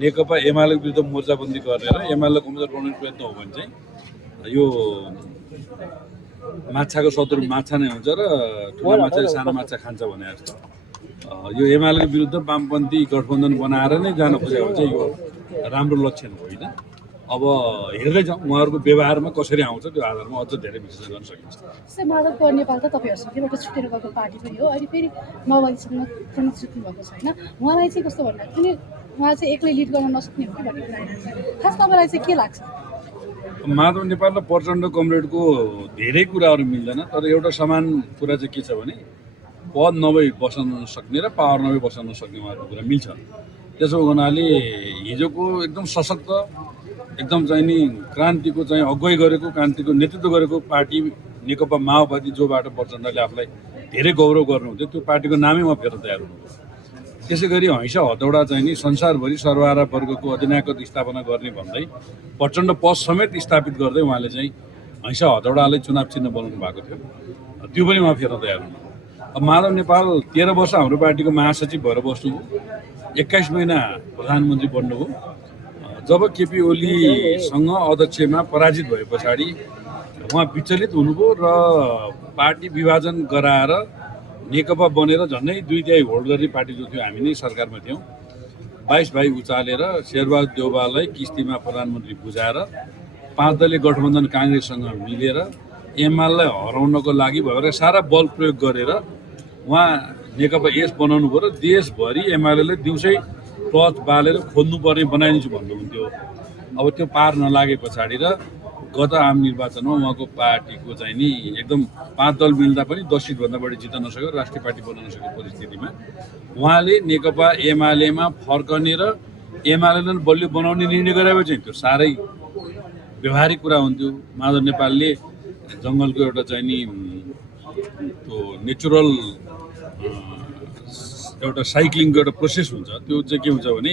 नेकपा एमालेको विरुद्ध मोर्चाबन्दी गरेर एमालेलाई उम्मेदवार बनाउने प्रयत्न हो भने चाहिँ यो माछाको शत्रु माछा नै हुन्छ र ठुला माछाले सानो माछा खान्छ भने जस्तो यो एमालेको विरुद्ध वामपन्थी गठबन्धन बनाएर नै जान खोजेको चाहिँ यो राम्रो लक्षण होइन। अब हेर्दै जाउँ उहाँहरूको व्यवहारमा कसरी आउँछ त्यो आधारमा अझ धेरै विश्लेषण गर्न सकिन्छ। जस्तै माधव नेपाल त तपाईँहरूसँग एउटा छुटेर गएको पार्टी पनि हो, अहिले फेरि माओवादीसँग पनि छुट्नु भएको छ होइन। उहाँलाई चाहिँ कस्तो भन्दा किन उहाँ चाहिँ एक्लै लिड गर्न नसक्ने हो कि भन्ने कुरा आइरहेको छ। खास तपाईँलाई चाहिँ के लाग्छ? माधव नेपाल र प्रचण्ड कमरेडको धेरै कुराहरू मिल्दैन, तर एउटा समान कुरा चाहिँ के छ भने पद नभई बस्न नसक्ने र पावर नभई बस्न नसक्ने उहाँहरूको कुरा मिल्छ। त्यसो हुनाले हिजोको एकदम सशक्त एकदम चाहिँ नि क्रान्तिको चाहिँ अगुवाई गरेको क्रान्तिको नेतृत्व गरेको पार्टी नेकपा माओवादी जोबाट प्रचण्डले आफूलाई धेरै गौरव गर्नुहुन्थ्यो त्यो पार्टीको नामै उहाँ फेर्न तयार हुनुभयो। त्यसै गरी हैसा हतौडा चाहिँ नि संसारभरि सर्वहारा वर्गको अधिनायकत्व स्थापना गर्ने भन्दै प्रचण्ड पद समेत स्थापित गर्दै उहाँले चाहिँ हैसा हतौडालाई चुनाव चिन्ह बनाउनु भएको थियो, त्यो पनि उहाँ फेर्न तयार हुनुभयो। अब माधव नेपाल 13 वर्ष हाम्रो पार्टीको महासचिव भएर बस्नुभयो, 21 महिना प्रधानमन्त्री बन्नुभयो। जब केपी ओलीसँग अध्यक्षमा पराजित भए पछाडि उहाँ विचलित हुनुभयो र पार्टी विभाजन गराएर नेकपा बनेर झन्डै 2/3 होल्ड गर्ने पार्टी जो थियो हामी नै सरकारमा थियौँ। 22 भाइ उचालेर शेरबहादुर देउवालाई किस्तीमा प्रधानमन्त्री बुझाएर 5 दलीय गठबन्धन काङ्ग्रेससँग मिलेर एमालेलाई हराउनको लागि भएर सारा बल प्रयोग गरेर उहाँ नेकपा एस बनाउनु भयो र देशभरि एमालेलाई दिउँसै टच बालेर खोज्नुपर्ने बनाइदिन्छु भन्नुहुन्थ्यो। अब त्यो पार नलागे पछाडि र गत आम निर्वाचनमा उहाँको पार्टीको चाहिँ नि एकदम 5 दल मिल्दा पनि 10 सिटभन्दा बढी जित्न नसक्यो, राष्ट्रिय पार्टी बन्न नसकेको परिस्थितिमा उहाँले नेकपा एमालेमा फर्कने र एमालेलाई बलियो बनाउने निर्णय गरेपछि चाहिँ त्यो साह्रै व्यवहारिक कुरा हुन्थ्यो। माधव नेपालले जङ्गलको एउटा चाहिँ नि त्यो नेचुरल एउटा साइक्लिङको एउटा प्रोसेस हुन्छ, त्यो चाहिँ के हुन्छ भने